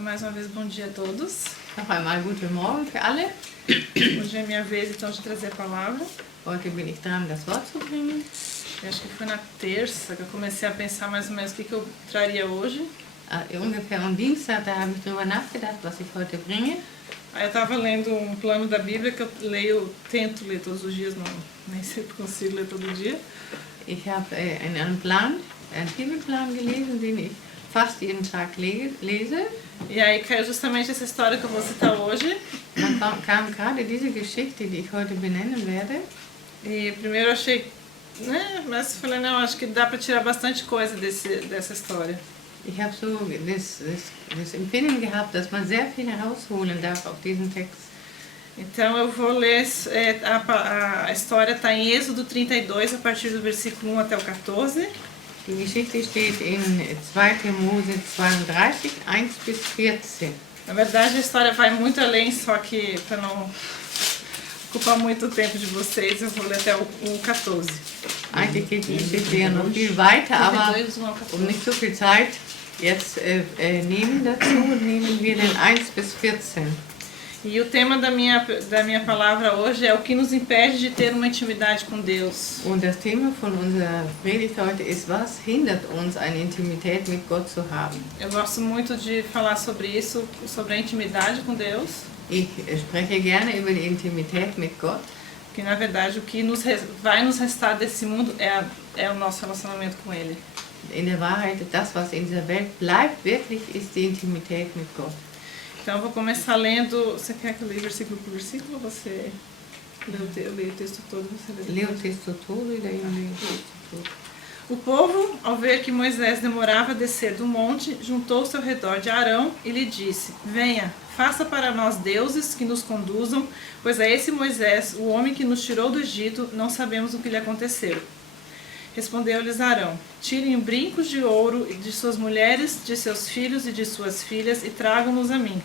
Mais uma vez, bom dia a todos. Noch einmal guten Morgen für alle. Hoje é minha vez, então, de trazer a palavra. Heute bin ich dran, das Wort zu bringen. Eu acho que foi na terça que eu comecei a pensar mais ou menos o que eu traria hoje. Ungefähr am Dienstag, da habe ich darüber nachgedacht, was ich heute bringe. Aí eu estava lendo um plano da Bíblia que eu tento ler todos os dias, não, nem sempre consigo ler todo dia. Ich habe einen Bibelplan gelesen, den ich fast jeden Tag lese. E aí caiu justamente essa história que eu vou citar hoje. Dann kam gerade diese Geschichte, die ich heute benennen werde. E primeiro eu achei, né, mas falei, não, acho que dá para tirar bastante coisa dessa história. Ich habe so das Empfinden gehabt, dass man sehr viel herausholen darf auf diesen Text. Então eu vou ler, a história está em Êxodo 32, a partir do versículo 1 até o 14. Die Geschichte steht in 2. Mose 32, 1 bis 14. Na verdade a história vai muito além, só que para não ocupar muito tempo de vocês, eu vou ler até o 14. Eigentlich geht die Geschichte ja noch viel weiter, aber um nicht so viel Zeit jetzt nehmen wir den 1 bis 14. E o tema da minha palavra hoje é o que nos impede de ter uma intimidade com Deus. Und das Thema von unserer Predigt heute ist, was hindert uns, eine Intimität mit Gott zu haben? Eu gosto muito de falar sobre isso, sobre a intimidade com Deus. Ich spreche gerne über die Intimität mit Gott. Que na verdade o que vai nos restar desse mundo é o nosso relacionamento com Ele. In der Wahrheit, das, was in dieser Welt bleibt, wirklich ist die Intimität mit Gott. Então eu vou começar lendo. Você quer que eu leia versículo por versículo ou você lê o texto todo? Lê o texto todo e daí eu leio o texto todo. O povo, ao ver que Moisés demorava a descer do monte, juntou-se ao redor de Arão e lhe disse: Venha, faça para nós deuses que nos conduzam, pois a esse Moisés, o homem que nos tirou do Egito, não sabemos o que lhe aconteceu. Respondeu-lhes Arão: Tirem brincos de ouro de suas mulheres, de seus filhos e de suas filhas e tragam-nos a mim.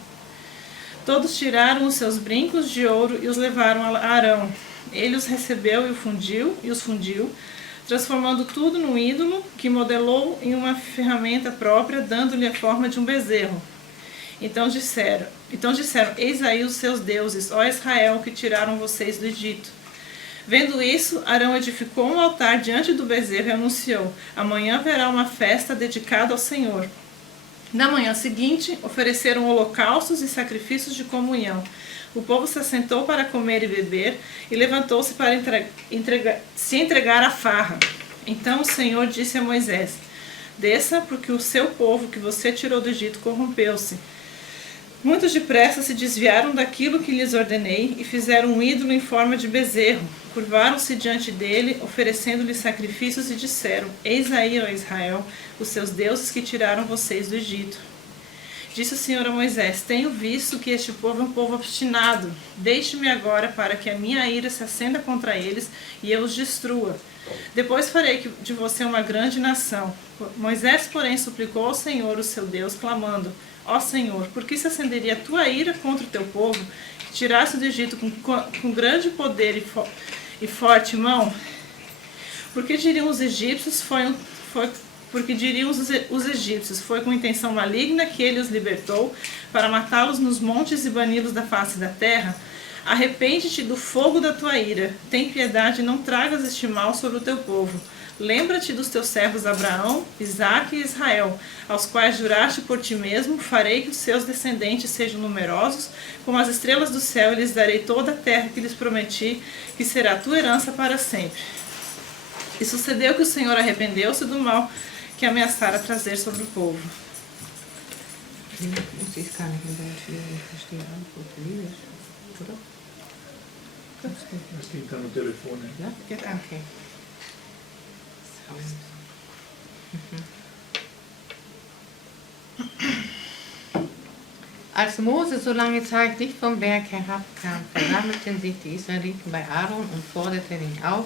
Todos tiraram os seus brincos de ouro e os levaram a Arão. Ele os recebeu e os fundiu, transformando tudo num ídolo que modelou em uma ferramenta própria, dando-lhe a forma de um bezerro. Então disseram: Eis aí os seus deuses, ó Israel, que tiraram vocês do Egito. Vendo isso, Arão edificou um altar diante do bezerro e anunciou: Amanhã haverá uma festa dedicada ao Senhor. Na manhã seguinte, ofereceram holocaustos e sacrifícios de comunhão. O povo se assentou para comer e beber e levantou-se para se entregar à farra. Então o Senhor disse a Moisés: Desça, porque o seu povo que você tirou do Egito corrompeu-se. Muitos depressa se desviaram daquilo que lhes ordenei e fizeram um ídolo em forma de bezerro. Curvaram-se diante dele, oferecendo-lhe sacrifícios e disseram: Eis aí, ó Israel, os seus deuses que tiraram vocês do Egito. Disse o Senhor a Moisés: Tenho visto que este povo é um povo obstinado. Deixe-me agora para que a minha ira se acenda contra eles e eu os destrua. Depois farei de você uma grande nação. Moisés, porém, suplicou ao Senhor, o seu Deus, clamando: Ó Senhor, por que se acenderia a tua ira contra o teu povo, que tiraste do Egito com grande poder e forte mão? Porque diriam os egípcios, os egípcios, foi com intenção maligna que ele os libertou, para matá-los nos montes e bani-los da face da terra? Arrepende-te do fogo da tua ira, tem piedade e não tragas este mal sobre o teu povo. Lembra-te dos teus servos Abraão, Isaque e Israel, aos quais juraste por ti mesmo: farei que os seus descendentes sejam numerosos, como as estrelas do céu, e lhes darei toda a terra que lhes prometi, que será tua herança para sempre. E sucedeu que o Senhor arrependeu-se do mal que ameaçara trazer sobre o povo. Aqui está no telefone. Okay. Als Mose so lange Zeit nicht vom Berg herabkam, versammelten sich die Israeliten bei Aaron und forderten ihn auf: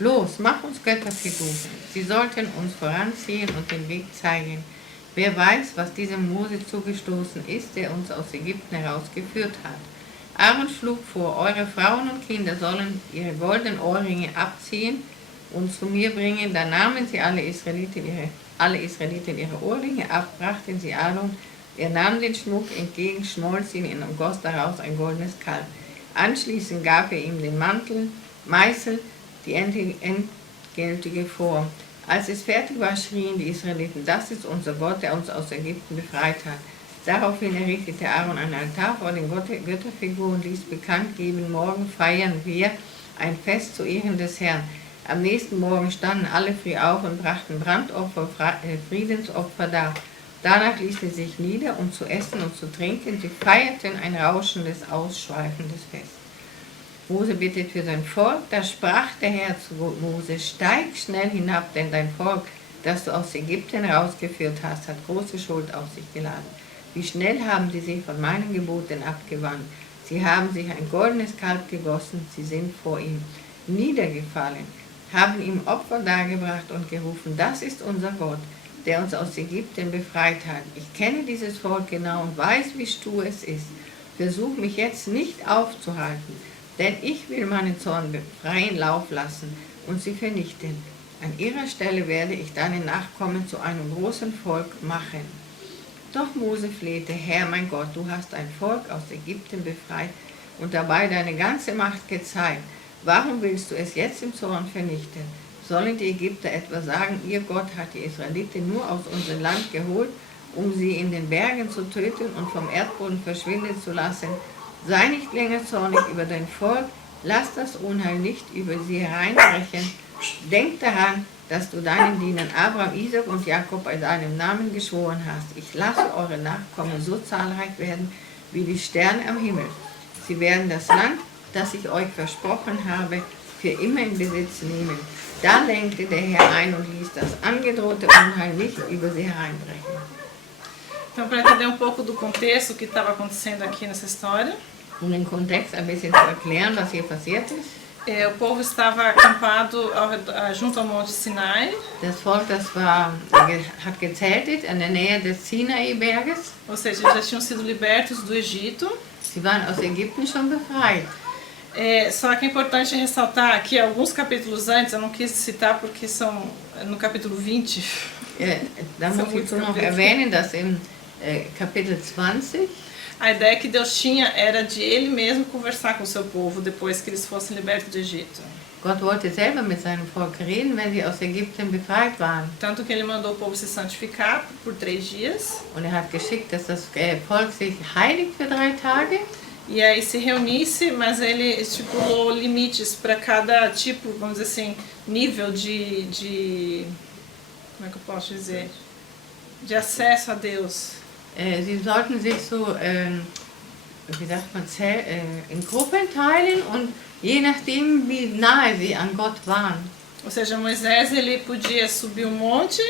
Los, mach uns Götter für du. Sie sollten uns voranziehen und den Weg zeigen. Wer weiß, was diesem Mose zugestoßen ist, der uns aus Ägypten herausgeführt hat. Aaron schlug vor: Eure Frauen und Kinder sollen ihre goldenen Ohrringe abziehen und zu mir bringen. Dann nahmen sie alle Israeliten ihre Ohrringe ab, brachten sie Aaron Er nahm den Schmuck entgegen, schmolz ihn und goss daraus ein goldenes Kalb. Anschließend gab er ihm den Mantel, Meißel, die endgültige Form. Als es fertig war, schrien die Israeliten, das ist unser Gott, der uns aus Ägypten befreit hat. Daraufhin errichtete Aaron einen Altar vor den Götterfiguren und ließ bekannt geben, morgen feiern wir ein Fest zu Ehren des Herrn. Am nächsten Morgen standen alle früh auf und brachten Brandopfer, Friedensopfer dar. Danach ließen sie sich nieder, um zu essen und zu trinken. Sie feierten ein rauschendes, ausschweifendes Fest. Mose bittet für sein Volk. Da sprach der Herr zu Mose, steig schnell hinab, denn dein Volk, das du aus Ägypten rausgeführt hast, hat große Schuld auf sich geladen. Wie schnell haben sie sich von meinen Geboten abgewandt. Sie haben sich ein goldenes Kalb gegossen, sie sind vor ihm niedergefallen, haben ihm Opfer dargebracht und gerufen, das ist unser Gott, der uns aus Ägypten befreit hat. Ich kenne dieses Volk genau und weiß, wie stur es ist. Versuch mich jetzt nicht aufzuhalten, denn ich will meinen Zorn freien Lauf lassen und sie vernichten. An ihrer Stelle werde ich deine Nachkommen zu einem großen Volk machen. Doch Mose flehte, Herr mein Gott, du hast ein Volk aus Ägypten befreit und dabei deine ganze Macht gezeigt. Warum willst du es jetzt im Zorn vernichten? Sollen die Ägypter etwa sagen, ihr Gott hat die Israeliten nur aus unserem Land geholt, um sie in den Bergen zu töten und vom Erdboden verschwinden zu lassen? Sei nicht länger zornig über dein Volk, lass das Unheil nicht über sie hereinbrechen. Denk daran, dass du deinen Dienern Abraham, Isaac und Jakob bei deinem Namen geschworen hast. Ich lasse eure Nachkommen so zahlreich werden wie die Sterne am Himmel. Sie werden das Land, das ich euch versprochen habe, für immer in Besitz nehmen. Da lenkte der Herr ein und ließ das angedrohte Unheil nicht über sie hereinbrechen. Então, para entender pouco do contexto que estava acontecendo aqui nessa história, Den Kontext ein bisschen zu erklären, was hier passiert ist. o povo estava acampado junto ao Monte Sinai, Das Volk, hat gezeltet in der Nähe des Sinai-Berges. ou seja, eles já tinham sido libertos do Egito. Sie waren aus Ägypten schon befreit. Só que é importante ressaltar que alguns capítulos antes, eu não quis citar porque são no capítulo 20. Da muss ich noch erwähnen, dass im Kapitel 20 a ideia que Deus tinha era de Ele mesmo conversar com o seu povo depois que eles fossem libertos do Egito. Gott wollte selber mit seinem Volk reden, wenn sie aus Ägypten befreit waren. Tanto que Ele mandou o povo se santificar por 3 dias. Und hat geschickt, dass das Volk sich heiligt für 3 Tage. E aí se reunisse, mas Ele estipulou limites para cada tipo, vamos dizer assim, nível de como é que eu posso dizer? De acesso a Deus. Sie sollten sich so, wie sagt man, in Gruppen teilen und je nachdem, wie nahe sie an Gott waren. Ou seja, Moisés ele podia subir um monte,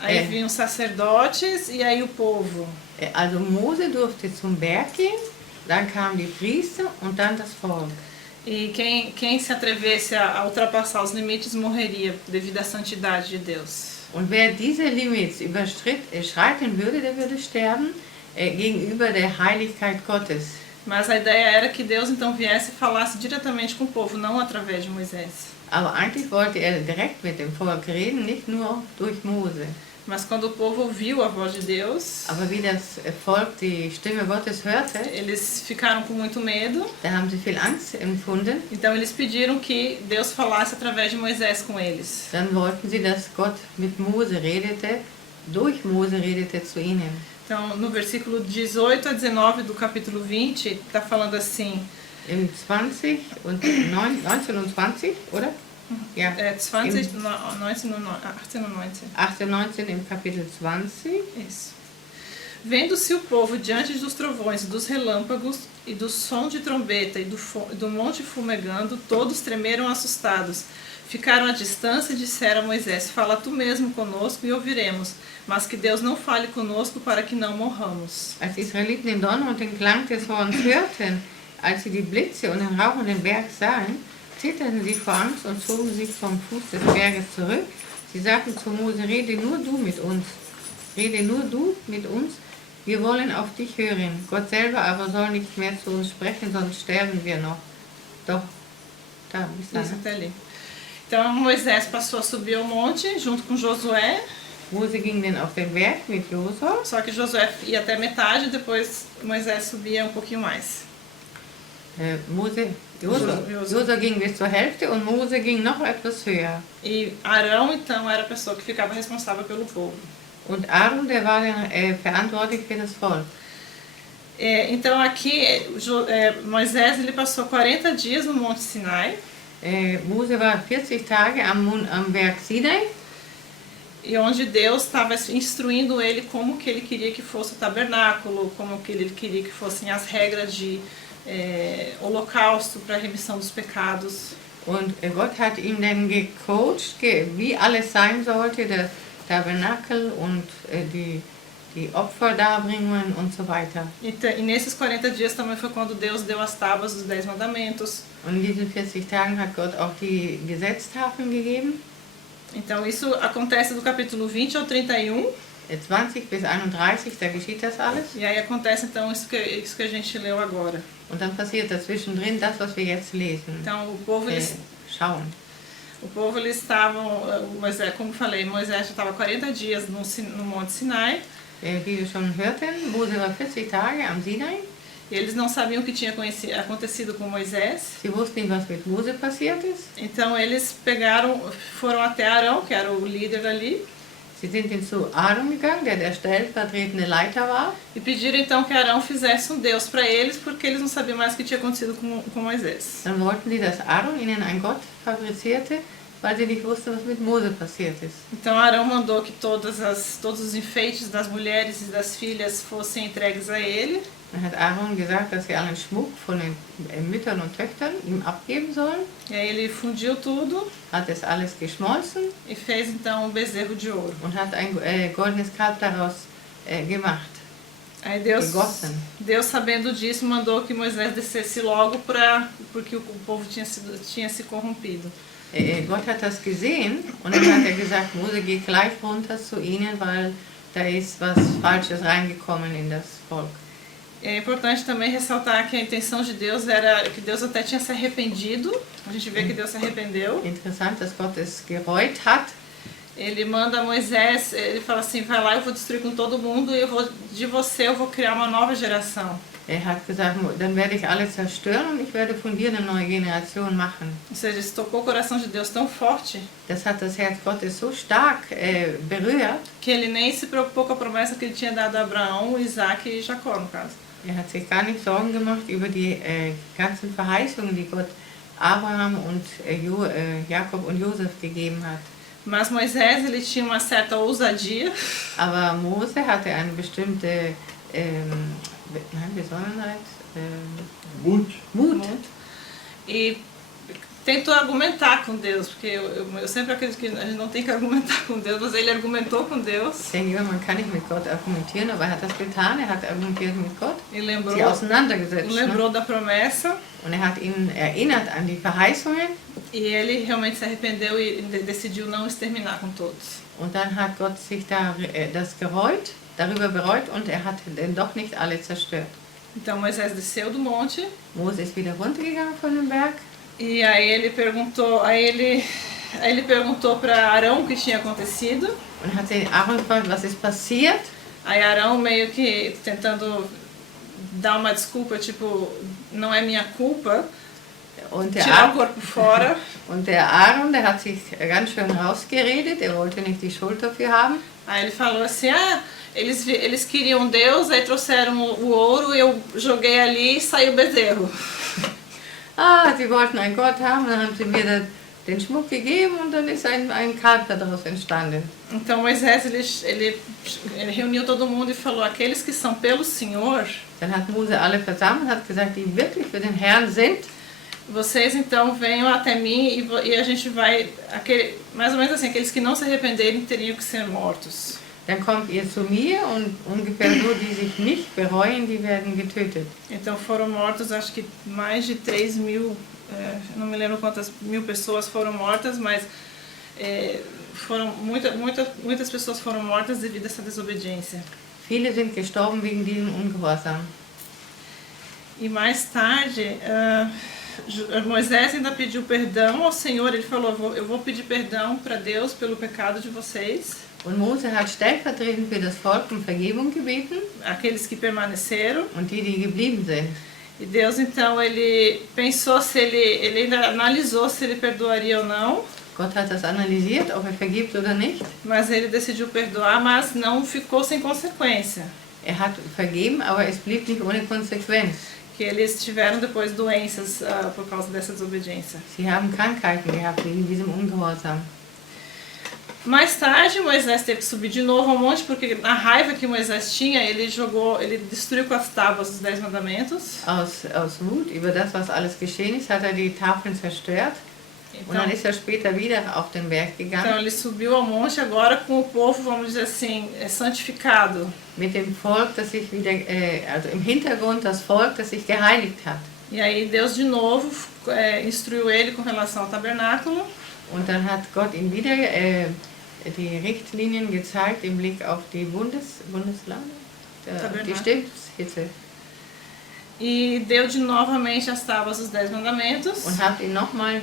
aí vinham sacerdotes e aí o povo. Also Mose durfte zum Berg gehen, dann kamen die Priester und dann das Volk. E quem se atrevesse a ultrapassar os limites morreria devido à santidade de Deus. Und wer diese Limits überschreiten würde, der würde sterben gegenüber der Heiligkeit Gottes. Mas a ideia era que Deus então viesse e falasse diretamente com o povo, não através de Moisés. Aber eigentlich wollte er direkt mit dem Volk reden, nicht nur durch Mose. Mas quando o povo ouviu a voz de Deus, Aber wie das Volk die Stimme Gottes hörte, eles ficaram com muito medo. da haben sie viel Angst empfunden. Então eles pediram que Deus falasse através de Moisés com eles. Dann wollten sie, dass Gott mit Mose redete, durch Mose redete zu ihnen. Então, no versículo 18 a 19 do capítulo 20, está falando assim. Im 19 und 20, oder? Ja. 20, 19, 18 und 19. 18, 19 im Kapitel 20. Isso. Vendo-se o povo diante dos trovões e dos relâmpagos e do som de trombeta e do monte fumegando, todos tremeram assustados. Ficaram à distância e disseram a Moisés, fala tu mesmo conosco e ouviremos, mas que Deus não fale conosco para que não morramos. Als die Israeliten den Donner und den Klang des Horns hörten, als sie die Blitze und den rauchenden Berg sahen, zitterten sie vor Angst und zogen sich vom Fuß des Berges zurück. Sie sagten zu Mose, rede nur du mit uns, wir wollen auf dich hören. Gott selber aber soll nicht mehr zu uns sprechen, sonst sterben wir noch. Doch, Isso até ali. Então Moisés passou a subir ao monte junto com Josué. Mose ging dann auf den Berg mit Josua Só que Josué ia até metade, depois Moisés subia um pouquinho mais. Josua Josua. Josua ging bis zur Hälfte und Mose ging noch etwas höher. E Arão, então, era a pessoa que ficava responsável pelo povo. Und Aaron, der war dann verantwortlich für das Volk. Então aqui, Moisés ele passou 40 dias no Monte Sinai. Mose war 40 Tage am Berg Sinai. E onde Deus estava instruindo ele como que ele queria que fosse o tabernáculo, como que ele queria que fossem as regras de holocausto para a remissão dos pecados. Und Gott hat ihn dann gecoacht, wie alles sein sollte, das Tabernakel und die Opferdarbringungen und so weiter. E nesses 40 dias também foi quando Deus deu as tábuas dos 10 mandamentos. Und in diesen 40 Tagen hat Gott auch die Gesetztafeln gegeben. Então isso acontece do capítulo 20 ao 31. 20 bis 31, da geschieht das alles. E aí acontece então isso que a gente leu agora. Und dann passiert dazwischendrin das, was wir jetzt lesen. Então o povo Schauen. O povo eles estavam, Moisés, como falei, Moisés já estava 40 dias no Monte Sinai. Wie wir schon hörten, Mose war 40 Tage am Sinai. E eles não sabiam o que tinha acontecido com Moisés. Sie wussten nicht, was mit Mose passiert ist. Então eles foram até Arão, que era o líder ali. Sie sind dann zu Aaron gegangen, der stellvertretende Leiter war. E pediram então que Arão fizesse um Deus para eles, porque eles não sabiam mais o que tinha acontecido com Moisés. Dann wollten sie, dass Aaron ihnen einen Gott fabrizierte, weil sie nicht wussten, was mit Mose passiert ist. Então Arão mandou que todos os enfeites das mulheres e das filhas fossem entregues a ele. Dann hat Aaron gesagt, dass sie allen Schmuck von den Müttern und Töchtern ihm abgeben sollen. E aí ele fundiu tudo Hat das alles geschmolzen e fez então um bezerro de ouro. und hat ein goldenes Kalb daraus gemacht. Aí Deus, sabendo disso, mandou que Moisés descesse logo porque o povo tinha se corrompido. Gott hat das gesehen und dann hat er gesagt, Mose, geh gleich runter zu ihnen, weil da ist was Falsches reingekommen in das Volk. É importante também ressaltar que a intenção de Deus era que Deus até tinha se arrependido. A gente vê que Deus se arrependeu. Interessant, dass Gott es gereut hat. Ele manda Moisés, ele fala assim, vai lá, eu vou destruir com todo mundo e de você eu vou criar uma nova geração. Er hat gesagt, dann werde ich alle zerstören und ich werde von dir eine neue Generation machen. Ou seja, isso tocou o coração de Deus tão forte Das hat das Herz Gottes so stark berührt. que ele nem se preocupou com a promessa que ele tinha dado a Abraão, Isaac e Jacó, no caso. Er hat sich gar nicht Sorgen gemacht über die ganzen Verheißungen, die Gott Abraham und Jakob und Josef gegeben hat. Mas Moisés, ele tinha uma certa ousadia. Aber Mose hatte eine bestimmte Mut. E tentou argumentar com Deus, porque eu sempre acredito que a gente não tem que argumentar com Deus, mas ele argumentou com Deus. Ich denke, man kann nicht mit Gott argumentieren, aber er hat das getan, er hat argumentiert mit Gott, E sie auseinandergesetzt. lembrou da promessa. Und er hat ihnen erinnert an die Verheißungen. E ele realmente se arrependeu e decidiu não exterminar com todos. Und dann hat Gott sich darüber bereut und er hat denn doch nicht alle zerstört. Então Moisés desceu do monte. Mose ist wieder runtergegangen von dem Berg. E aí ele perguntou para Arão o que tinha acontecido. Und hat den Aaron gefragt, was ist passiert? Aí Arão meio que tentando dar uma desculpa, tipo, não é minha culpa. Und Tirar o corpo fora. Und der Aaron, der hat sich ganz schön rausgeredet, er wollte nicht die Schuld dafür haben. Aí ele falou assim, eles queriam Deus, aí trouxeram o ouro, eu joguei ali e saiu o bezerro. Sie wollten einen Gott haben, dann haben sie mir den Schmuck gegeben und dann ist ein Kalb daraus entstanden. Então Moisés, ele reuniu todo mundo e falou, aqueles que são pelo Senhor... Dann hat Mose alle versammelt und hat gesagt, die wirklich für den Herrn sind. Vocês então venham até mim e a gente vai... mais ou menos assim, aqueles que não se arrependerem teriam que ser mortos. Dann kommt ihr zu mir und ungefähr so, die sich nicht bereuen, die werden getötet. Então foram mortos, acho que mais de 3.000, não me lembro quantas mil pessoas foram mortas, mas foram muitas pessoas foram mortas devido a essa desobediência. Viele sind gestorben wegen diesem Ungehorsam. E mais tarde, Moisés ainda pediu perdão ao Senhor, ele falou, eu vou pedir perdão para Deus pelo pecado de vocês. Und Mose hat stellvertretend für das Volk um Vergebung gebeten aqueles que permaneceram. und die geblieben sind. E Deus então ele pensou se ele ainda analisou se ele perdoaria ou não, Gott hat das analysiert, ob er vergibt oder nicht. mas ele decidiu perdoar, mas não ficou sem consequência. Er hat vergeben, aber es blieb nicht ohne Konsequenz. Que eles tiveram depois doenças por causa dessa desobediência. Sie haben Krankheiten gehabt wegen diesem Ungehorsam. Mais tarde, Moisés teve que subir de novo ao monte, porque na raiva que Moisés tinha, ele destruiu com as tábuas os 10 mandamentos. Aus Wut über das, was alles geschehen ist, hat er die Tafeln zerstört. Und dann ist er später wieder auf den Berg Então gegangen. ele subiu ao monte agora com o povo, vamos dizer assim, santificado. Mit dem Volk, das sich wieder, also im Hintergrund das Volk, das sich geheiligt hat. E aí Deus de novo instruiu ele com relação ao tabernáculo. Und dann hat Gott ihm wieder die Richtlinien gezeigt im Blick auf die Bundeslade, die Stiftshitze. E deu de novamente as tábuas dos 10 mandamentos. Und hat ihm nochmal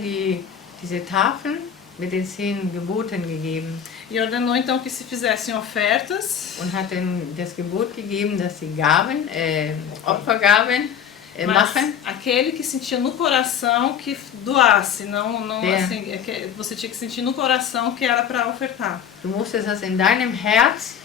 diese Tafeln mit den 10 Geboten gegeben. E ordenou então que se fizessem ofertas. Und hat ihm das Gebot gegeben, dass sie Gaben, Opfergaben Mas machen. aquele que sentia no coração que doasse, não É. assim, você tinha que sentir no coração que era para ofertar. Du musstest das in deinem Herz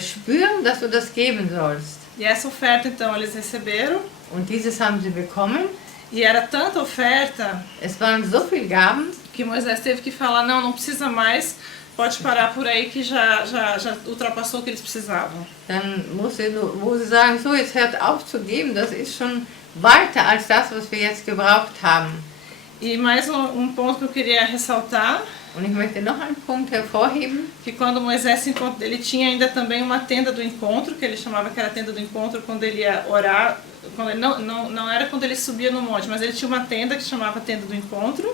spüren, dass du das geben sollst. E essa oferta então eles receberam. Und dieses haben sie bekommen. E era tanta oferta Es waren so viele Gaben, que Moisés teve que falar, não precisa mais, pode parar por aí que já ultrapassou o que eles precisavam. dann musste Mose sagen, so jetzt hört auf zu geben, das ist schon weiter als das, was wir jetzt gebraucht haben. E mais ponto que eu queria ressaltar, Und ich möchte noch einen Punkt hervorheben, que quando Moisés se encontrou, ele tinha ainda também uma tenda do encontro, que ele chamava que era a tenda do encontro quando ele ia orar, quando ele, não era quando ele subia no monte, mas ele tinha uma tenda que chamava tenda do encontro.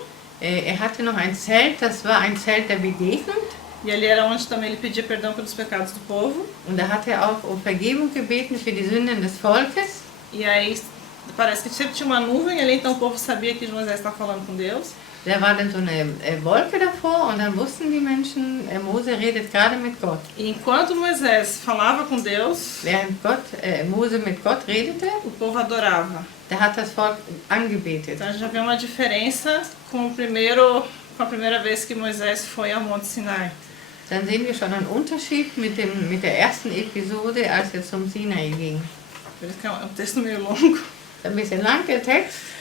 hatte noch ein Zelt, das war ein Zelt der Begegnung. E ali era onde também ele pedia perdão pelos pecados do povo. Und da hat er auch um Vergebung gebeten für die Sünden des Volkes. E aí parece que sempre tinha uma nuvem ali, então o povo sabia que Moisés estava falando com Deus. Da war dann so eine Wolke davor und dann wussten die Menschen, Mose redet gerade mit Gott. E enquanto Moisés falava com Deus, Während Mose mit Gott redete, o povo adorava. da hat das Volk angebetet. Então a gente já vê uma diferença com a primeira vez que Moisés foi ao Monte Sinai. Dann sehen wir schon einen Unterschied mit der ersten Episode, als er zum Sinai ging. Por isso que é um texto meio longo. Ein bisschen lang der Text,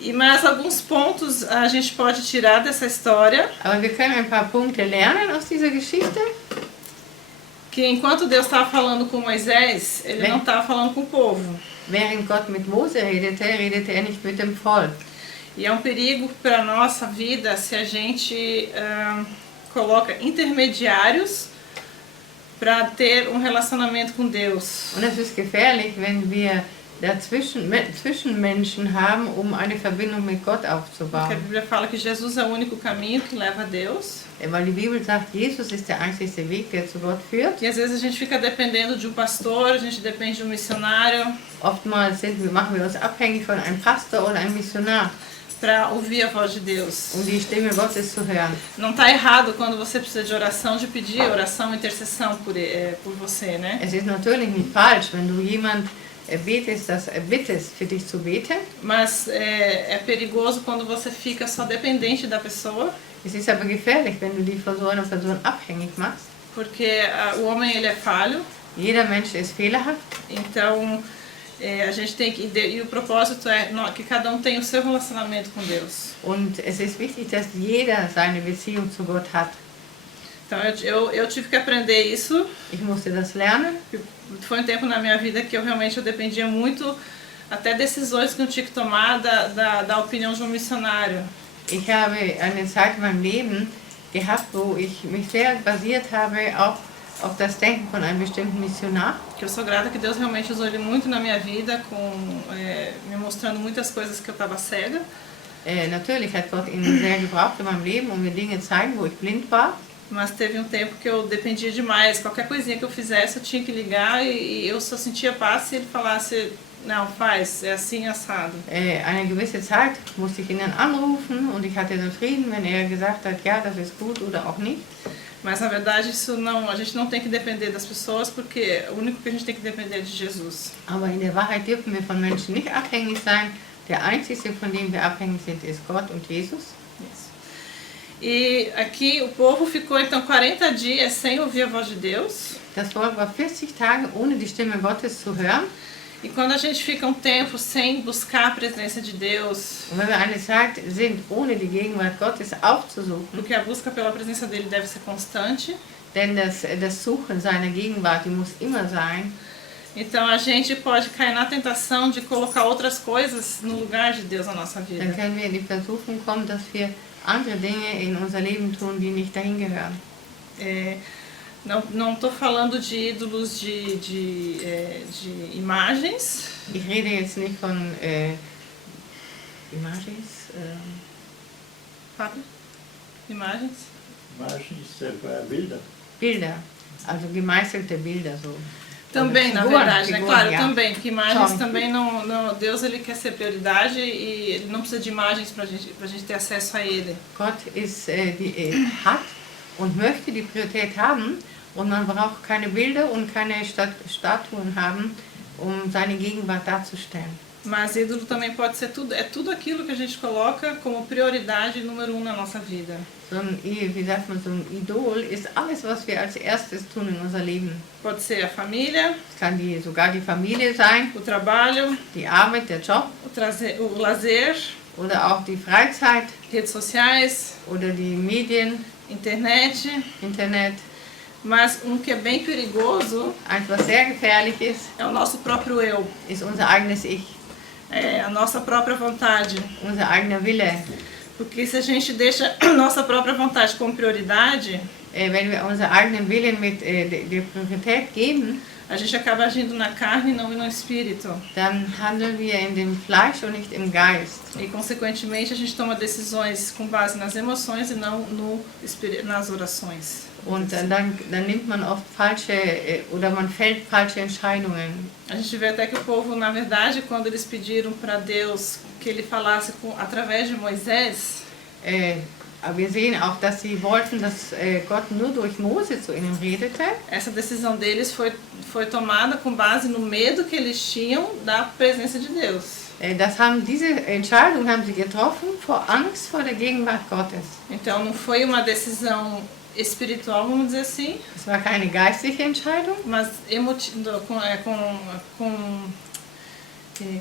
E mais alguns pontos a gente pode tirar dessa história, aber wir können ein paar Punkte lernen aus dieser Geschichte. que enquanto Deus estava falando com Moisés, ele não estava falando com o povo. Während Gott mit Mose redete er nicht mit dem Volk. E é um perigo para a nossa vida se a gente coloca intermediários para ter um relacionamento com Deus. Und es ist gefährlich, wenn wir Zwischenmenschen haben, um eine Verbindung mit Gott Porque a aufzubauen. Bíblia fala que Jesus é o único caminho que leva a Deus. Weil die Bibel sagt, Jesus ist der einzige Weg, der zu Gott führt. E às vezes a gente fica dependendo de um pastor, a gente depende de um missionário Oftmals machen wir uns abhängig von einem Pastor oder einem Missionar, para ouvir a voz de Deus. um die Stimme Gottes zu hören. Não está errado quando você precisa de oração, de pedir oração, intercessão por você, né? Es ist natürlich nicht falsch, wenn du jemand bittest, für dich zu beten. Mas é perigoso quando você fica só dependente da pessoa, Es ist aber gefährlich, wenn du dich von so einer Person abhängig machst. porque o homem ele é falho, Jeder Mensch ist fehlerhaft. então a gente tem que... E o propósito é que cada um tenha o seu relacionamento com Deus. Und es ist wichtig, dass jeder seine Beziehung zu Gott hat. Então eu tive que aprender isso. Ich musste das lernen. Foi um tempo na minha vida que eu realmente dependia muito, até decisões que eu tinha que tomar da opinião de um missionário. Ich habe eine Zeit in meinem Leben gehabt, wo ich mich sehr basiert habe auf das Denken von einem bestimmten Missionar. Que eu sou grata que Deus realmente usou ele muito na minha vida, me mostrando muitas coisas que eu estava cega. Natürlich hat Gott ihn sehr gebraucht in meinem Leben, um mir Dinge zu zeigen, wo ich blind war. Mas teve um tempo que eu dependia demais. Qualquer coisinha que eu fizesse, eu tinha que ligar e eu só sentia paz se ele falasse, não, faz, é assim, assado. Eine gewisse Zeit musste ich ihn dann anrufen und ich hatte dann Frieden, wenn er gesagt hat, ja, das ist gut oder auch nicht. Mas na verdade isso não, a gente não tem que depender das pessoas, porque o único que a gente tem que depender é de Jesus. Aber in der Wahrheit dürfen wir von Menschen nicht abhängig sein. Der einzige, von dem wir abhängig sind, ist Gott und Jesus. Isso. E aqui o povo ficou então 40 dias sem ouvir a voz de Deus. Das Volk war 40 Tage ohne die Stimme Gottes zu hören. E quando a gente fica um tempo sem buscar a presença de Deus, Und wenn wir eine Zeit sind, ohne die Gegenwart Gottes aufzusuchen, porque a busca pela presença dele deve ser constante, denn das Suchen seiner Gegenwart, die muss immer sein, então a gente pode cair na tentação de colocar outras coisas no lugar de Deus na nossa dann vida. können wir in die Versuchung kommen, dass wir andere Dinge in unser Leben tun, die nicht dahin gehören. É, não estou falando de ídolos de imagens, Ich rede jetzt nicht von Images, imagens, Imagens, Bilder. Bilder, also gemeißelte Bilder so. também, na Figuren, verdade, né? figuren, Claro, ja. também, porque imagens Só. também não. Deus ele quer ser prioridade e ele não precisa de imagens pra gente ter acesso a ele. Gott hat und möchte die Priorität haben und man braucht keine Bilder und keine Statuen haben, um seine Gegenwart darzustellen. Mas ídolo também pode ser tudo, é tudo aquilo que a gente coloca como prioridade número 1 na nossa vida. So wie sagt man, so ein Idol ist alles, was wir als erstes tun in unser Leben. Pode ser a família, Es kann sogar die Familie sein, o trabalho, die Arbeit, der Job o lazer, oder auch die Freizeit redes sociais, oder die Medien, internet. Internet. Mas um que é bem perigoso Eins, was sehr gefährlich é o nosso próprio eu, ist unser eigenes Ich, é a nossa própria vontade. unser eigener Wille. Porque se a gente deixa a nossa própria vontade como prioridade, Wenn wir unseren eigenen Willen mit der Priorität geben, a gente acaba agindo na carne e não no espírito. dann handeln wir in dem Fleisch und nicht im Geist. E, consequentemente, a gente toma decisões com base nas emoções e não nas orações. Und dann nimmt man oft oder man fällt falsche Entscheidungen. A gente vê até que o povo, na verdade, quando eles pediram para Deus que ele falasse através de Moisés, Aber wir sehen auch, dass sie wollten, dass Gott nur durch Mose zu ihnen redete. essa decisão deles foi tomada com base no medo que eles tinham da presença de Deus. Diese Entscheidung haben sie getroffen vor Angst vor der Gegenwart Gottes. Então não foi uma decisão espiritual, vamos dizer assim, Es war keine geistliche Entscheidung, mas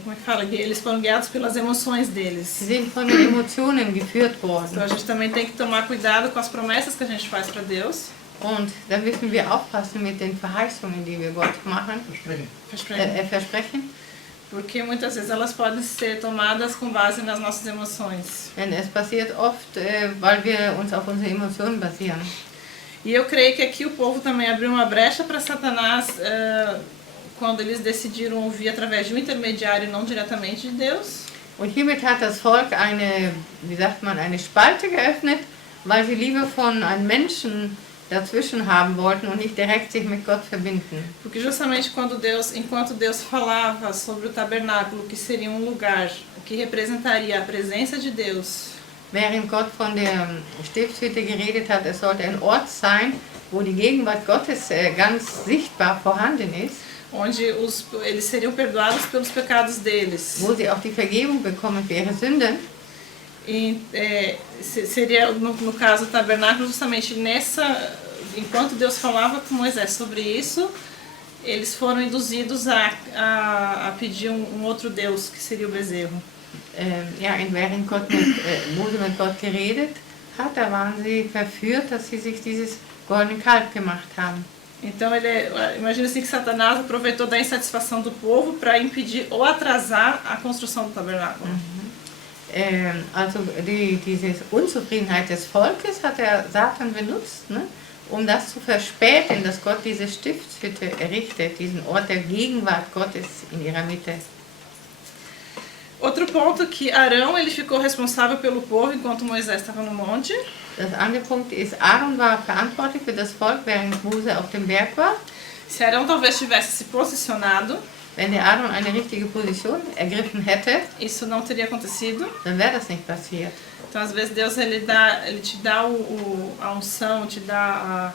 como é que fala? Eles foram guiados pelas emoções deles. sie sind von den Emotionen geführt Então worden. a gente também tem que tomar cuidado com as promessas que a gente faz para Deus. Und da müssen wir aufpassen mit den Verheißungen, die wir Gott machen, versprechen. Porque muitas vezes elas podem ser tomadas com base nas nossas emoções. Denn es passiert oft, weil wir uns auf unsere Emotionen basieren. E eu creio que aqui o povo também abriu uma brecha para Satanás quando eles decidiram ouvir através de um intermediário e não diretamente de Deus. Und hiermit hat das Volk eine Spalte geöffnet, weil sie lieber von einem Menschen dazwischen haben wollten und nicht direkt sich mit Gott verbinden. Porque justamente enquanto Deus falava sobre o tabernáculo, que seria um lugar que representaria a presença de Deus, Während Gott von der Stiftshütte geredet hat, es sollte ein Ort sein, wo die Gegenwart Gottes ganz sichtbar vorhanden ist, onde eles seriam perdoados pelos pecados deles. wo sie auch die Vergebung bekommen für ihre Sünden. E seria, no caso, o tabernáculo, justamente enquanto Deus falava com Moisés sobre isso, eles foram induzidos a pedir um outro Deus, que seria o bezerro. Während Mose mit Gott geredet hat, da waren sie verführt, dass sie sich dieses goldene Kalb gemacht haben. Então, imagina assim que Satanás aproveitou da insatisfação do povo para impedir ou atrasar a construção do tabernáculo. Also diese Unzufriedenheit des Volkes hat der Satan benutzt, ne, um das zu verspäten, dass Gott diese Stiftshütte errichtet, diesen Ort der Gegenwart Gottes in ihrer Mitte. Outro ponto que Arão ele ficou responsável pelo povo enquanto Moisés estava no monte. Das andere Punkt ist, Aaron war verantwortlich für das Volk, während Mose auf dem Berg war. Se Arão talvez tivesse se posicionado, Wenn der Aaron eine richtige Position ergriffen hätte, isso não teria acontecido. dann wäre das nicht passiert. Então, às vezes, Deus ele te dá a unção, te dá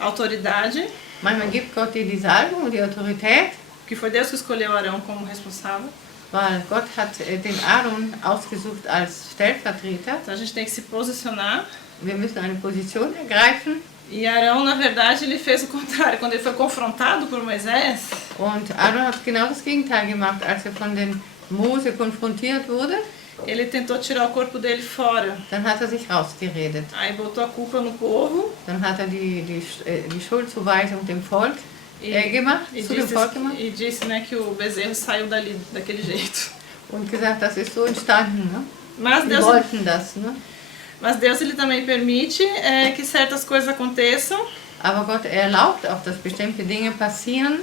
a autoridade, Manchmal gibt Gott dir die Salbung und die Autorität, que foi Deus que escolheu Arão como responsável. weil Gott hat den Aaron ausgesucht als Stellvertreter. Então, a gente tem que se posicionar. Wir müssen eine Position ergreifen. E Arão, na verdade, ele fez o contrário. Quando ele foi confrontado por Moisés, Und Aaron hat genau das Gegenteil gemacht, als er von den Mose konfrontiert wurde. ele tentou tirar o corpo dele fora. Dann hat er sich rausgeredet. Aí botou a culpa no povo Dann hat er die Schuldzuweisung dem Volk gemacht, e zu dem Volk gemacht disse, né, que o bezerro saiu dali daquele jeito. und gesagt, das ist so entstanden. Ne? Mas Die Deus, wollten das. Ne? mas Deus ele também permite que certas coisas aconteçam, Aber Gott erlaubt auch, dass bestimmte Dinge passieren.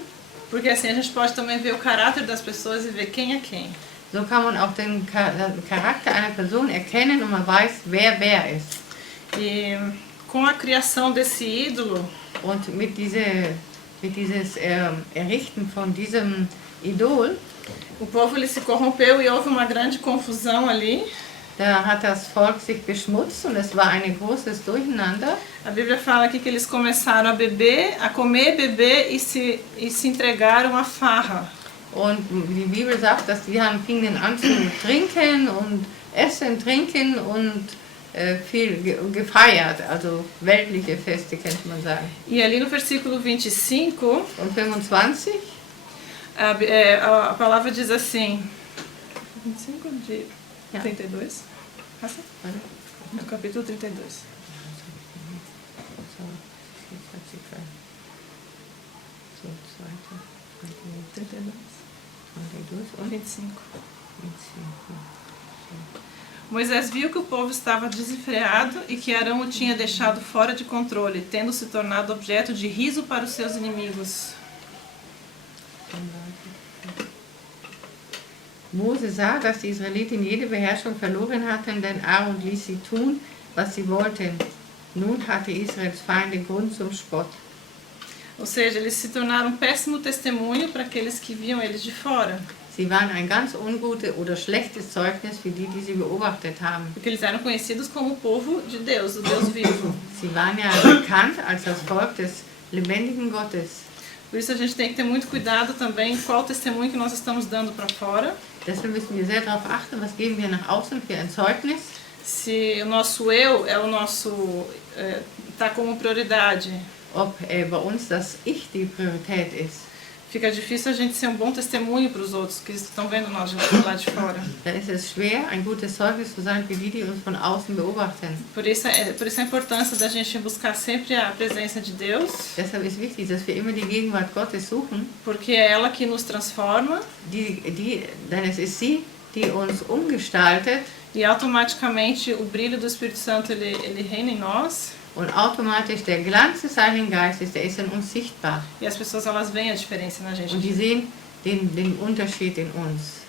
porque assim a gente pode também ver o caráter das pessoas e ver quem é quem. So kann man auch den Charakter einer Person erkennen und man weiß, wer ist. E com a criação desse ídolo, Und mit dieses Errichten von diesem Idol, o povo ele se corrompeu e houve uma grande confusão ali. da hat das Volk sich beschmutzt und es war ein großes Durcheinander. A Bíblia fala aqui que eles começaram a beber, a comer, beber e se entregaram à farra. Und die Bibel sagt, dass fingen an zu trinken und essen, trinken und viel gefeiert, also weltliche Feste, könnte man sagen. E ali no versículo 25, Und 25, a palavra diz assim, 25 de Ja. 32, passa? No capítulo 32. so, zweite, 32 und 25. 25. Moisés viu que o povo estava desenfreado e que Arão o tinha deixado fora de controle, tendo se tornado objeto de riso para os seus inimigos. Mose sah, dass die Israeliten jede Beherrschung verloren hatten, denn Aaron ließ sie tun, was sie wollten. Nun hatte Israels Feinde Grund zum Spott. Ou seja, eles se tornaram um péssimo testemunho para aqueles que viam eles de fora, Sie waren ein ganz ungutes oder schlechtes Zeugnis für die, die sie beobachtet haben. porque eles eram conhecidos como o povo de Deus, o Deus vivo. Sie waren ja bekannt als das Volk des lebendigen Gottes. Por isso a gente tem que ter muito cuidado também qual testemunho que nós estamos dando para fora. Deshalb müssen wir sehr darauf achten, was geben wir nach außen für ein Zeugnis. Se o nosso eu é o nosso tá como prioridade, Ob bei uns das Ich die Priorität ist. fica difícil a gente ser um bom testemunho para os outros que estão vendo nós de lá de fora. Dann ist es schwer, ein gutes Zeugnis zu sein für die, die uns von außen beobachten. Por isso a importância da gente buscar sempre a presença de Deus, Deshalb ist wichtig, dass wir immer die Gegenwart Gottes suchen, porque é ela que nos transforma denn es ist sie, die uns umgestaltet e automaticamente o brilho do Espírito Santo ele reina em nós und automatisch der Glanz des Heiligen Geistes, der ist in uns sichtbar. e as pessoas elas veem a diferença na gente. Und die sehen den Unterschied in uns.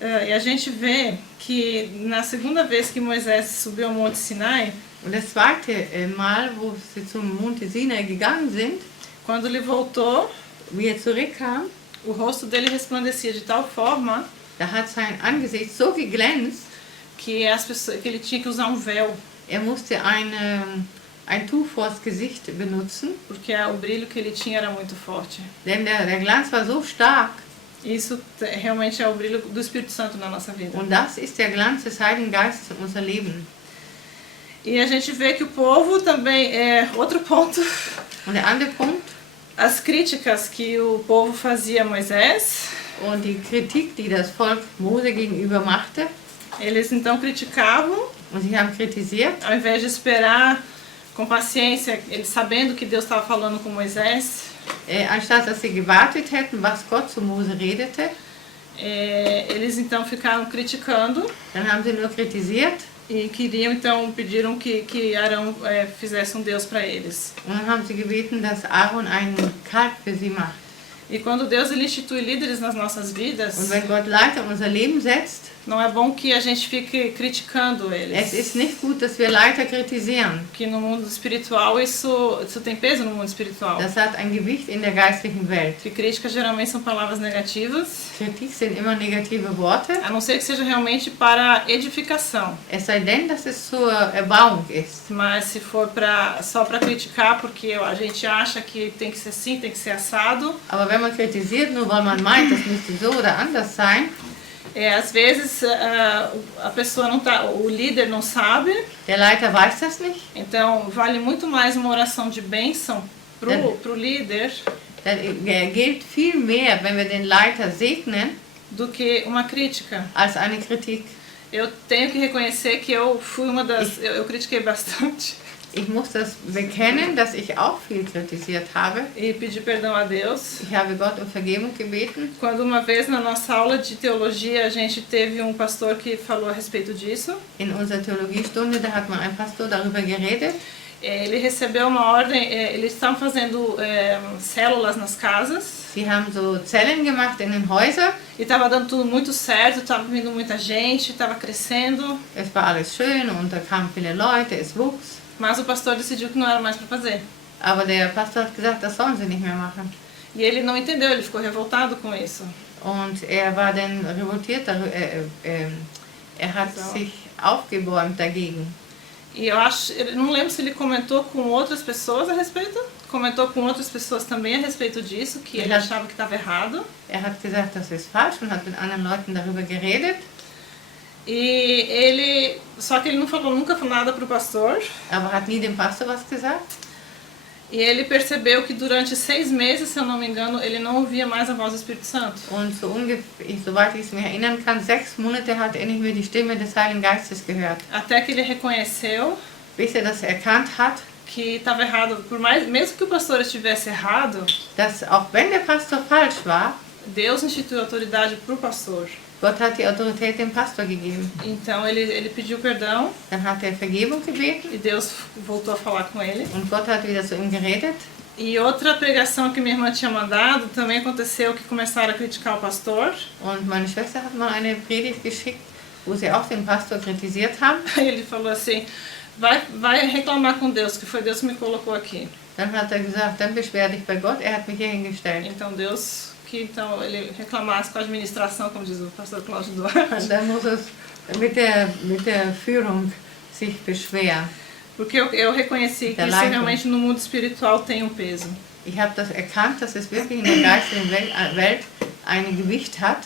E a gente vê que na segunda vez que Moisés subiu ao Monte Sinai, Und das zweite Mal, wo sie zum Monte Sinai gegangen sind, quando ele voltou, wie er zurückkam, o rosto dele resplandecia de tal forma da hat sein Angesicht so geglänzt, que ele tinha que usar um véu, er musste ein Tuch vors Gesicht benutzen, porque o brilho que ele tinha era muito forte. denn der Glanz war so stark. Isso realmente é o brilho do Espírito Santo na nossa vida. Und das ist der Glanz des Heiligen Geistes in unser Leben. E a gente vê que o povo também outro ponto. Und der andere Punkt, As críticas que o povo fazia a Moisés, und die Kritik, die das Volk Mose gegenüber machte, eles então criticavam, und sie haben kritisiert, ao invés de esperar com paciência, eles sabendo que Deus estava falando com Moisés, anstatt dass sie gewartet hätten, was Gott zu Mose redete, eles então ficaram criticando dann haben sie nur kritisiert e pediram que Arão fizesse um Deus para eles. und dann haben sie gebeten, dass Aaron einen Kalb für sie macht. E quando Deus ele institui líderes nas nossas vidas, Und wenn Gott Leiter in unser Leben setzt, Não é bom que a gente fique criticando Es eles. ist nicht gut, dass wir Leiter kritisieren. Que no mundo espiritual isso tem peso no mundo espiritual. Das hat ein Gewicht in der geistlichen Welt. Que críticas geralmente são palavras negativas, Kritik sind immer negative Worte, a não ser que seja realmente para edificação. es sei denn, dass es zur Erbauung ist. Mas se for só para criticar porque a gente acha que tem que ser assim, tem que ser assado, Aber wenn man kritisiert, nur weil man meint, das müsste so oder anders sein, às vezes a pessoa não tá, o líder não sabe, der Leiter weiß das nicht, então vale muito mais uma oração de bênção pro líder dann gilt viel mehr, wenn wir den Leiter segnen, do que uma crítica. als eine Kritik. Eu tenho que reconhecer que eu fui uma das... Eu critiquei bastante Ich muss das bekennen, dass ich auch viel kritisiert habe. e pedi perdão a Deus. Ich habe Gott um Vergebung gebeten. Quando uma vez na nossa aula de teologia a gente teve um pastor que falou a respeito disso. In unserer Theologiestunde, da hat mal ein Pastor darüber geredet. Ele recebeu uma ordem, eles estavam fazendo células nas casas Sie haben so Zellen gemacht in den Häusern. e estava dando tudo muito certo, estava vindo muita gente, estava crescendo, Es war alles schön und da kamen viele Leute, es wuchs. mas o pastor decidiu que não era mais para fazer. Aber der Pastor hat gesagt, das sollen sie nicht mehr machen. E ele não entendeu, ele ficou revoltado com isso. Und er war dann revoltiert, hat sich aufgebäumt dagegen. E eu não lembro se ele comentou com outras pessoas a respeito, comentou com outras pessoas também a respeito disso, que ele achava que estava errado. Er hat gesagt, das ist falsch und hat mit anderen Leuten darüber geredet. Só que ele não falou, nunca falou nada para o pastor. Aber hat nie dem Pastor was gesagt. E ele percebeu que durante 6 meses, se eu não me engano, ele não ouvia mais a voz do Espírito Santo. Und so ungefähr, soweit ich es mir erinnern kann, 6 Monate hat er nicht mehr die Stimme des Heiligen Geistes gehört. Até que ele reconheceu Bis er das erkannt hat, que estava errado, mesmo que o pastor estivesse errado, dass auch wenn der Pastor falsch war, Deus instituiu autoridade para o pastor. Gott hat die Autorität dem Pastor gegeben. Então ele pediu perdão Dann hat er Vergebung gebeten e Deus voltou a falar com ele. und Gott hat wieder zu ihm geredet. E outra pregação que minha irmã tinha mandado também aconteceu que começaram a criticar o pastor. Und meine Schwester hat mal eine Predigt geschickt, wo sie auch den Pastor kritisiert haben. Ele falou assim, vai reclamar com Deus, que foi Deus que me colocou aqui. Dann hat er gesagt, dann beschwer dich bei Gott, er hat mich hier hingestellt. Então Deus, que então ele reclamasse com a administração, como diz o pastor Cláudio Duarte. Und dann muss es mit der Führung sich beschweren. Porque eu reconheci que isso realmente no mundo espiritual tem um peso. Ich habe das erkannt, dass es wirklich in der geistigen Welt ein Gewicht hat.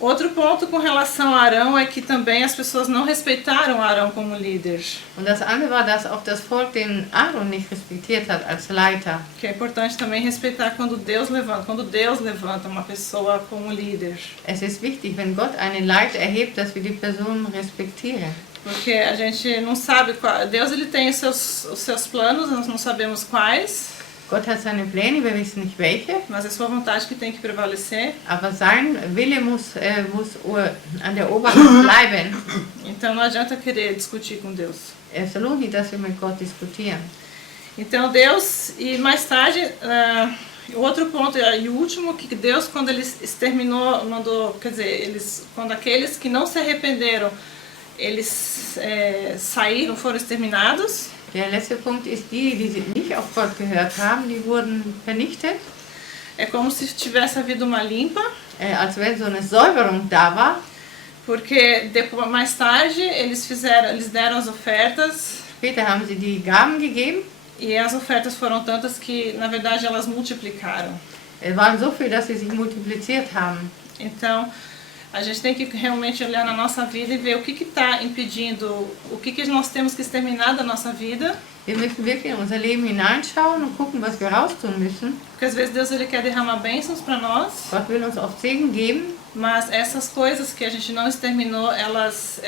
Outro ponto com relação a Arão é que também as pessoas não respeitaram Arão como líder. Und das andere war, dass auch das Volk den Aaron nicht respektiert hat als Leiter. Que é importante também respeitar quando Deus levanta uma pessoa como líder. Es ist wichtig, wenn Gott einen Leiter erhebt, dass wir die Person respektieren. Porque a gente não sabe Deus ele tem os seus planos, nós não sabemos quais. Gott hat seine Pläne, wir wissen nicht welche. Mas é sua vontade que tem que prevalecer. Aber sein Wille muss an der Oberhand bleiben. Então não adianta querer discutir com Deus. Es lohnt nicht, dass wir mit Gott diskutieren. Então Deus, e mais tarde, outro ponto, e o último, que Deus, quando ele exterminou, mandou, quer dizer, quando aqueles que não se arrependeram, eles saíram, foram exterminados. Der letzte Punkt ist die nicht auf Gott gehört haben, die wurden vernichtet. É como se tivesse havido uma limpa. Als wenn so eine Säuberung da war. Porque depois, mais tarde eles deram as ofertas. Später haben sie die Gaben gegeben. E as ofertas foram tantas que, na verdade, elas multiplicaram. Es waren so viel, dass sie sich multipliziert haben. Então, a gente tem que realmente olhar na nossa vida e ver o que está impedindo, o que nós temos que exterminar da nossa vida. Wir müssen wirklich in unser Leben hineinschauen und gucken, was wir raustun müssen. Porque às vezes Deus ele quer derramar bênçãos para nós. Gott will uns oft Segen geben. Mas essas coisas que a gente não exterminou, elas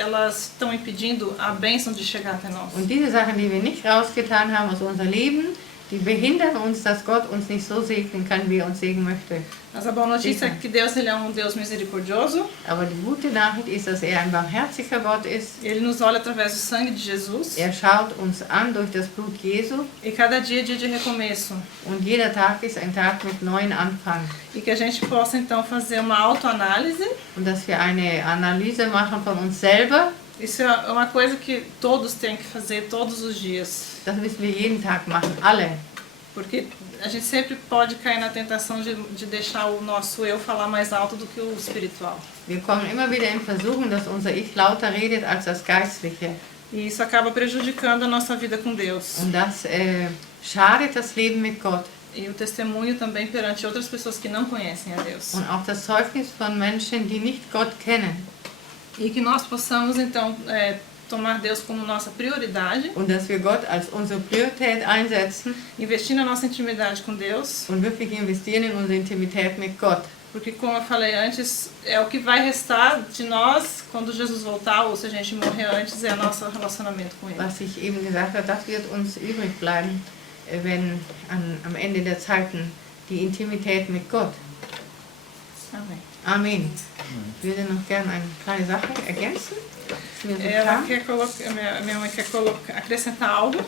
estão impedindo a bênção de chegar até nós. Und diese Sachen, die wir nicht rausgetan haben aus unserem Leben, die behindern uns, dass Gott uns nicht so segnen kann, wie er uns segnen möchte. Mas a boa notícia é que Deus ele é um Deus misericordioso. Aber die gute Nachricht ist, dass er ein barmherziger Gott ist. Ele nos olha através do sangue de Jesus. Er schaut uns an durch das Blut Jesu. E cada dia é dia de recomeço. Und jeder Tag ist ein Tag mit neuen Anfang. E que a gente possa então fazer uma autoanálise. Und dass wir eine Analyse machen von uns selber. Isso é uma coisa que todos têm que fazer todos os dias. Das müssen wir jeden Tag machen, alle. Porque a gente sempre pode cair na tentação de deixar o nosso eu falar mais alto do que o espiritual. Wir kommen immer wieder in Versuchung, dass unser Ich lauter redet als das Geistliche. E isso acaba prejudicando a nossa vida com Deus. Und das schadet das Leben mit Gott. E o testemunho também perante outras pessoas que não conhecem a Deus. Und auch das Zeugnis von Menschen, die nicht Gott kennen. E que nós possamos então tomar Deus como nossa prioridade. Und dass wir Gott als unsere Priorität einsetzen. Investir na nossa intimidade com Deus. Und wirklich investieren in unsere Intimität mit Gott. Porque, como eu falei antes, é o que vai restar de nós quando Jesus voltar, ou se a gente morrer antes, é o nosso relacionamento com Ele. Was ich eben gesagt habe, das wird uns übrig bleiben, wenn am Ende der Zeiten die Intimität mit Gott. Amém. Amen. Ich würde noch gerne eine kleine Sache ergänzen. Ela quer minha mãe quer acrescentar algo.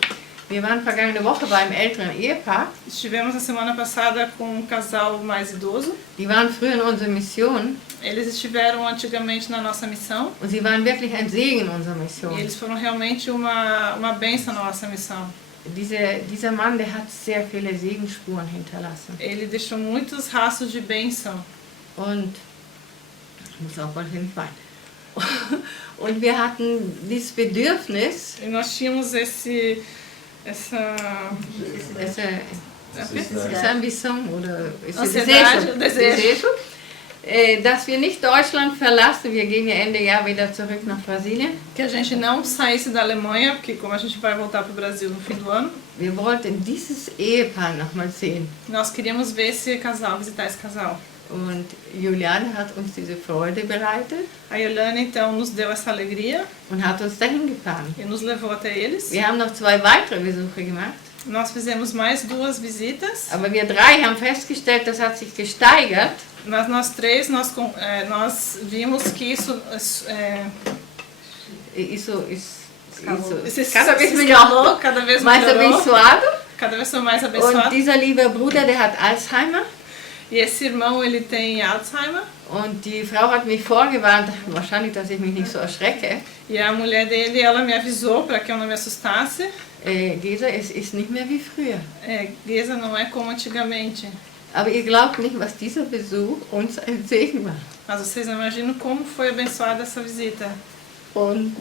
Wir waren vergangene Woche bei einem älteren Ehepaar. Estivemos a semana passada com um casal mais idoso. Die waren früher in unserer Mission. Eles estiveram antigamente na nossa missão. Und sie waren wirklich ein Segen in unserer Mission. E eles foram realmente uma bênção na nossa missão. Dieser Mann, der hat sehr viele Segensspuren hinterlassen. Ele deixou muitos rastros de bênção. Und ich muss auch mal hinfallen. Und wir hatten dieses Bedürfnis. E nós tínhamos essa ambição oder desejo, dass wir nicht Deutschland verlassen. Wir gehen ja Ende Jahr wieder zurück nach Brasilien. Que a gente não saísse da Alemanha, porque como a gente vai voltar para o Brasil no fim do ano. Wir wollten dieses Ehepaar noch mal sehen. Nós queríamos ver esse casal, visitar esse casal. Und Juliane hat uns diese Freude bereitet. A Juliane então nos deu essa alegria. Und hat uns dahin gefahren. E nos levou até eles. Wir haben noch 2 weitere Besuche gemacht. Nós fizemos mais 2 visitas. Aber wir 3 haben festgestellt, das hat sich gesteigert. Mas nós 3, nós vimos que isso cada vez melhor, cada vez mais abençoado. Cada vez mais abençoado. Und dieser liebe Bruder, der hat Alzheimer. E esse irmão, ele tem Alzheimer. Und die Frau hat mich vorgewarnt, wahrscheinlich, dass ich mich nicht so erschrecke. E a mulher dele, ela me avisou para que eu não me assustasse. Gesa, es ist nicht mehr wie früher. Gesa não é como antigamente. Aber ihr glaubt nicht, was dieser Besuch uns ein Segen war. Mas vocês imaginam como foi abençoada essa visita. Und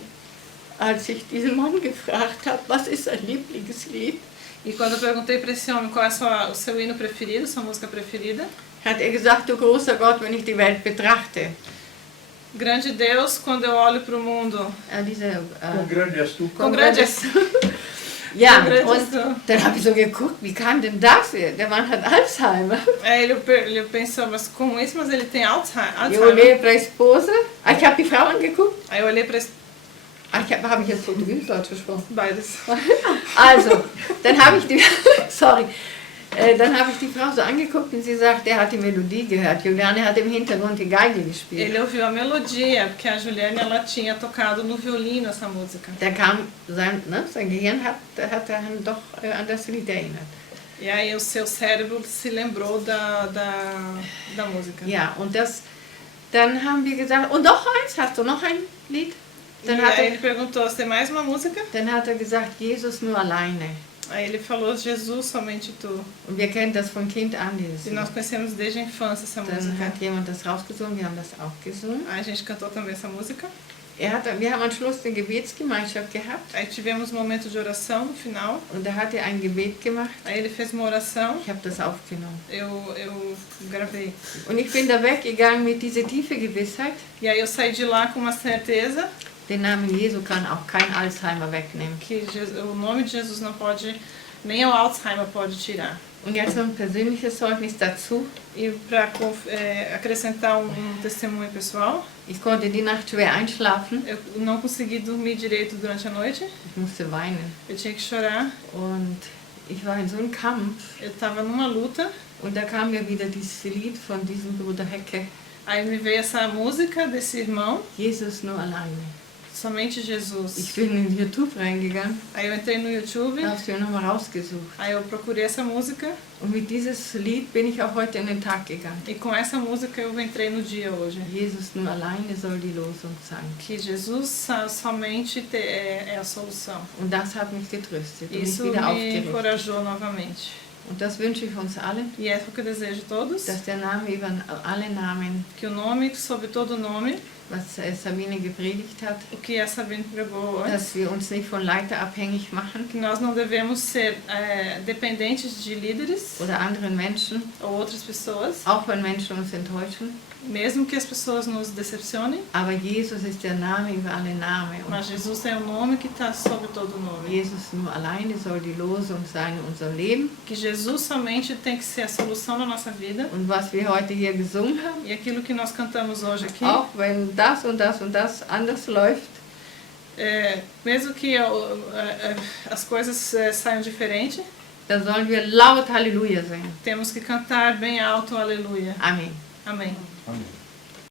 als ich diesen Mann gefragt habe, was ist sein Lieblingslied? E quando eu perguntei para esse homem qual é o seu hino preferido, sua música preferida, hat gesagt, du großer Gott, wenn ich die Welt betrachte. Grande Deus, quando eu olho para o mundo. Quão grande és tu? Quão grande és tu? Ja, und dann habe ich so geguckt, wie kam denn das? Der Mann hat Alzheimer. Ele pensou, mas como isso? Mas ele tem Alzheimer. Eu olhei para a esposa, ich habe die Frau angeguckt. Aí eu olhei para a esposa. Habe ich jetzt Portugiesisch Deutsch gesprochen? Beides. Also, dann habe ich die Frau so angeguckt und sie sagt, der hat die Melodie gehört. Juliane hat im Hintergrund die Geige gespielt. Ele ouviu a melodia, porque a Juliane ela tinha tocado no violino essa música. Da kam sein Gehirn hat dann doch an das Lied erinnert. E aí o seu cérebro se lembrou da música. Ja, und dann haben wir gesagt, und noch eins, hast du noch ein Lied? Dann aí ele perguntou, você tem mais uma música? Dann hat er gesagt, Jesus nur alleine. Aí ele falou, Jesus, somente tu. Und wir kennen das von Kind an, dieses E nós conhecemos desde a infância essa Dann música. hat jemand das rausgesungen, wir haben das auch gesungen. Aí a gente cantou também essa música. Wir haben am Schluss eine Gebetsgemeinschaft gehabt. Aí tivemos um momento de oração no final. Und da hat er ein Gebet gemacht. Aí ele fez uma oração. Ich habe das aufgenommen. Eu gravei. Und ich bin da weggegangen mit dieser tiefen Gewissheit. E aí eu saí de lá com uma certeza Den Namen Jesu kann auch kein Alzheimer wegnehmen. que o nome de Jesus não pode, nem o Alzheimer pode tirar. Und jetzt noch ein persönliches Zeugnis dazu. E para acrescentar um testemunho pessoal, Ich konnte die Nacht schwer einschlafen. eu não consegui dormir direito durante a noite. Ich musste weinen. Eu tinha que chorar. Und Ich war in so einem Kampf Eu estava numa luta, und da kam mir wieder dieses Lied von diesem Bruder Hecke, aí me veio essa música desse irmão, Jesus nur alleine. Somente Jesus. Ich bin in YouTube reingegangen, Aí eu entrei no YouTube, habe sie nochmal rausgesucht. aí eu procurei essa música Und mit dieses Lied bin ich auch heute in den Tag gegangen. e com essa música eu entrei no dia hoje. Jesus nur alleine soll die Losung sein. Que Jesus somente é a solução. Und das hat mich getröstet und mich Isso wieder me aufgerichtet. encorajou novamente. Und das wünsche ich uns allen, E é o que eu desejo a todos, dass der Name über alle Namen, que o nome, sobre todo nome, was Sabine gepredigt hat, o que a Sabine pregou antes, dass wir uns nicht von Leiter abhängig machen que nós não devemos ser dependentes de líderes oder anderen Menschen, ou outras pessoas, auch wenn Menschen uns enttäuschen. mesmo que as pessoas nos decepcionem, Aber Jesus ist der Name über alle Namen. mas Und Jesus é o nome que está sobre todo nome. Jesus nur alleine soll die Losung sein in unserem Leben. Que Jesus somente tem que ser a solução da nossa vida. Und was wir heute hier gesungen haben, E aquilo que nós cantamos hoje aqui, auch wenn das und das und das anders läuft, mesmo que as coisas saiam diferente, da sollen wir laut Halleluja singen. temos que cantar bem alto aleluia. Amen. Amém. Amen.